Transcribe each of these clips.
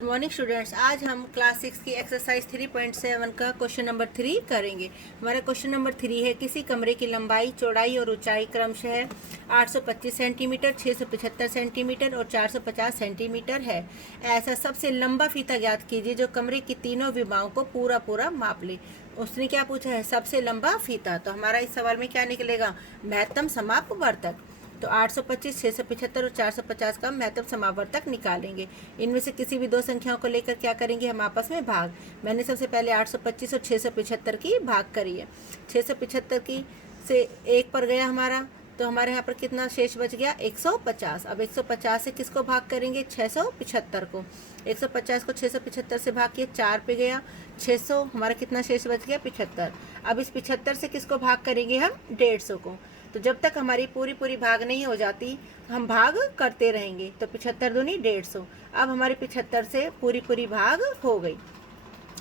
Good morning students. आज हम class 6 की एक्सरसाइज 3.7 का क्वेश्चन नंबर 3 करेंगे। हमारा क्वेश्चन नंबर 3 है, किसी कमरे की लंबाई, चौड़ाई और ऊंचाई क्रमशः 825 सेंटीमीटर, 675 सेंटीमीटर और 450 सेंटीमीटर है। ऐसा सबसे लंबा फीता ज्ञात कीजिए जो कमरे की तीनों विमाओं को पूरा पूरा माप ले। उसने क्या पूछा है? सबसे लंबा फीता। तो हमारा इस सवाल में क्या निकलेगा? महत्तम समापवर्तक। तो 825, 675 और 450 का महत्तम समावर्तक निकालेंगे। इनमें से किसी भी दो संख्याओं को लेकर क्या करेंगे हम? आपस में भाग। मैंने सबसे पहले 825 और 675 की भाग करी है। 675 की से एक पर गया हमारा, तो हमारे यहाँ पर कितना शेष बच गया? 150। अब 150 से किसको भाग करेंगे? 675 को। 150 को 675 से भाग किए, 4 पे गया 600, हमारा कितना शेष बच गया? 75। अब इस 75 से किसको भाग करेंगे हम? 150 को। तो जब तक हमारी पूरी पूरी भाग नहीं हो जाती हम भाग करते रहेंगे। तो 75 दूनी 150। अब हमारी 75 से पूरी पूरी भाग हो गई।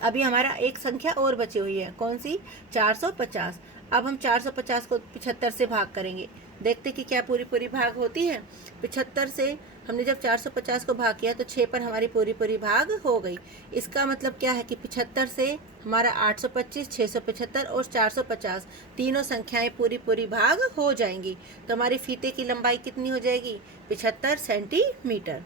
अभी हमारा एक संख्या और बची हुई है, कौन सी? 450। अब हम 450 को 75 से भाग करेंगे, देखते कि क्या पूरी पूरी भाग होती है। 75 से हमने जब 450 को भाग किया तो 6 पर हमारी पूरी पूरी भाग हो गई। इसका मतलब क्या है कि 75 से हमारा 825, 675 और 450 तीनों संख्याएं पूरी पूरी भाग हो जाएंगी। तो हमारी फीते की लंबाई कितनी हो जाएगी? 75 सेंटीमीटर।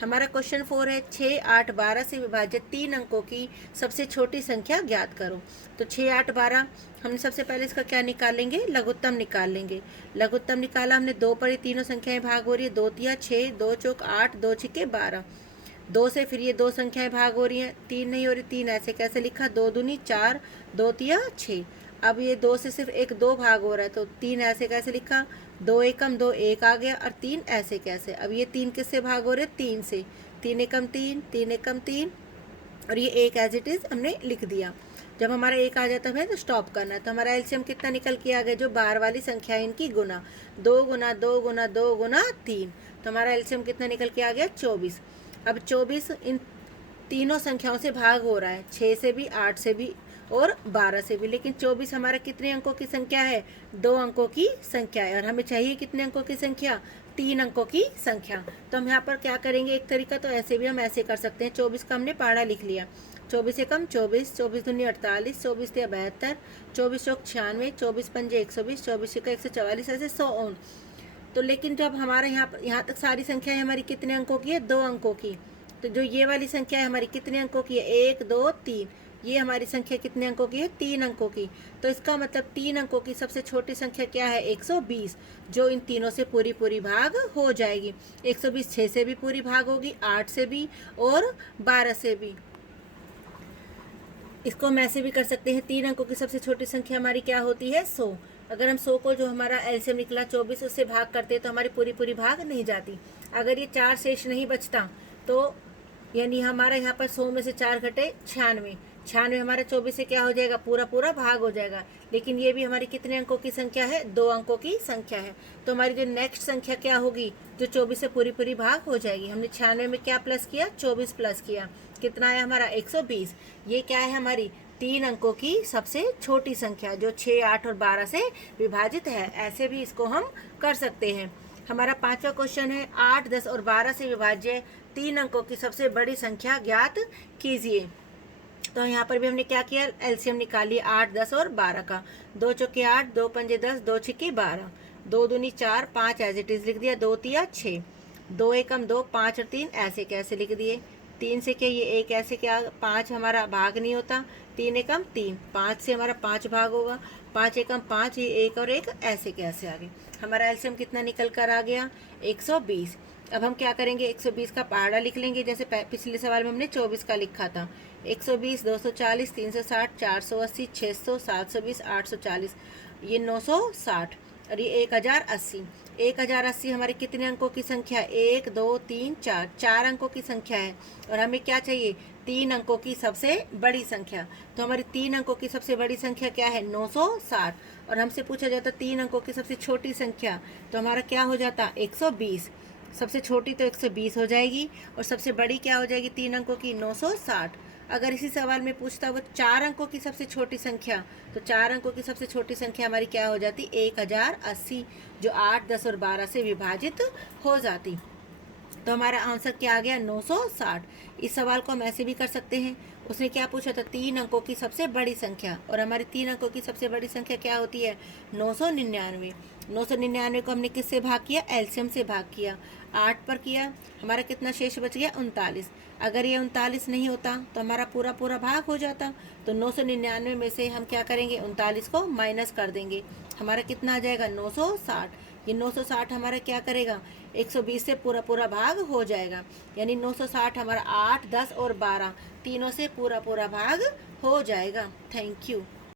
हमारा क्वेश्चन 4 है, 6, 8, 12 से विभाजित 3 अंकों की सबसे छोटी संख्या ज्ञात करो। तो 6, 8, 12 हमने सबसे पहले इसका क्या निकालेंगे? लघुत्तम निकाल लेंगे। लघुत्तम निकाला हमने, 2 पर ये तीनों संख्याएं भाग हो रही है, 2 तिया 6, 2 चौक 8, 2 छिके 12। 2 से फिर ये दो संख्याएं भाग हो रही हैं, 3 नहीं हो रही, 3 ऐसे कैसे लिखा? 2 दूनी 4, 2 तिया 6। अब ये 2 से सिर्फ एक 2 भाग हो रहा है, तो 3 ऐसे कैसे लिखा? 2 एकम 2, 1 आ गया, और 3 ऐसे कैसे? अब ये 3 किससे भाग हो रहे? 3 से। 3 एकम 3, 3 एकम 3, और ये एक एज इट इज़ हमने लिख दिया। जब हमारा एक आ जाता है तो स्टॉप करना है। तो हमारा एलसीएम कितना निकल के आ गया? जो बार वाली संख्या है इनकी गुना, 2 गुना 2 गुना 2 गुना 3। तो हमारा एलसीएम कितना निकल के आ गया? 24। अब 24 इन तीनों संख्याओं से भाग हो रहा है, 6 से भी, 8 से भी और 12 से भी। लेकिन 24 हमारा कितने अंकों की संख्या है? 2 अंकों की संख्या है। और हमें चाहिए कितने अंकों की संख्या? 3 अंकों की संख्या। तो हम यहाँ पर क्या करेंगे? एक तरीका तो ऐसे भी हम ऐसे कर सकते हैं। 24 का हमने पहाड़ा लिख लिया, 24 एकम 24, 24 दूनी 48, 24 तिया 72, 24 चौक 96, 24 पंजे 120, 24 छिका 144, ऐसे 100 ओन। तो लेकिन जब हमारे यहाँ तक सारी संख्याएं हमारी कितने अंकों की है? 2 अंकों की। तो जो ये वाली संख्या है हमारी कितने अंकों की है? 1, 2, 3। ये हमारी संख्या कितने अंकों की है? 3 अंकों की। तो इसका मतलब 3 अंकों की सबसे छोटी संख्या क्या है? 120, जो इन तीनों से पूरी पूरी भाग हो जाएगी। 120 6 से भी पूरी भाग होगी, 8 से भी और 12 से भी। इसको हम ऐसे भी कर सकते हैं, 3 अंकों की सबसे छोटी संख्या हमारी क्या होती है? 100। अगर हम 100 को, जो हमारा एलसीएम निकला 24, उससे भाग करते तो हमारी पूरी पूरी भाग नहीं जाती। अगर ये 4 शेष नहीं बचता तो यानी हमारा यहाँ पर 100 में से 4 घटे 96, 96 हमारा 24 से क्या हो जाएगा? पूरा पूरा भाग हो जाएगा। लेकिन ये भी हमारी कितने अंकों की संख्या है? 2 अंकों की संख्या है। तो हमारी जो नेक्स्ट संख्या क्या होगी? जो 24 से पूरी पूरी भाग हो जाएगी। हमने 96 में क्या प्लस किया? 24 प्लस किया, कितना आया हमारा? 120। ये क्या है? हमारी 3 अंकों की सबसे छोटी संख्या, जो 6, 8 और 12 से विभाजित है। ऐसे भी इसको हम कर सकते हैं। हमारा 5वां क्वेश्चन है, 8, 10 और 12 से विभाज्य 3 अंकों की सबसे बड़ी संख्या ज्ञात कीजिए। तो यहाँ पर भी हमने क्या किया? एलसीएम निकालिए 8, 10 और 12 का। 2 चौके 8, 2 पंजे 10, 2 छिके 12, 2 दूनी 4, 5 एज इट इज लिख दिया, 2 तिया 6, 2 एकम 2, 5 और 3 ऐसे कैसे लिख दिए। 3 से क्या? ये एक ऐसे क्या? 5 हमारा भाग नहीं होता, 3 एकम 3, 5 से हमारा 5 भाग होगा, 5 एकम 5, ये एक और एक ऐसे कैसे आ गए। हमारा एलसीएम कितना निकल कर आ गया? 120। अब हम क्या करेंगे? 120 का पहाड़ा लिख लेंगे, जैसे पिछले सवाल में हमने 24 का लिखा था। 120, 240, 360, 480, 600, 720, 840, ये 960 और ये 1080। 1080 हमारे कितने अंकों की संख्या? 1, 2, 3, 4, 4 अंकों की संख्या है। और हमें क्या चाहिए? 3 अंकों की सबसे बड़ी संख्या। तो हमारी 3 अंकों की सबसे बड़ी संख्या क्या है? 960। और हमसे पूछा जाता 3 अंकों की सबसे छोटी संख्या, तो हमारा क्या हो जाता? 120। सबसे छोटी तो 120 हो जाएगी, और सबसे बड़ी क्या हो जाएगी 3 अंकों की? 960। अगर इसी सवाल में पूछता वो 4 अंकों की सबसे छोटी संख्या, तो 4 अंकों की सबसे छोटी संख्या हमारी क्या हो जाती? 1080, जो 8, 10 और 12 से विभाजित हो जाती। तो हमारा आंसर क्या आ गया 960। इस सवाल को हम ऐसे भी कर सकते हैं, उसने क्या पूछा था 3 अंकों की सबसे बड़ी संख्या, और हमारी 3 अंकों की सबसे बड़ी संख्या क्या होती है 999। 999 को हमने किससे भाग किया, एलसीएम से भाग किया, 8 पर किया, हमारा कितना शेष बच गया 39। अगर ये 39 नहीं होता तो हमारा पूरा पूरा भाग हो जाता। तो 999 में से हम क्या करेंगे 39 को माइनस कर देंगे, हमारा कितना आ जाएगा 960। ये 960 हमारा क्या करेगा 120 से पूरा पूरा भाग हो जाएगा, यानी 960 हमारा 8, 10 और 12 तीनों से पूरा पूरा भाग हो जाएगा। Thank you.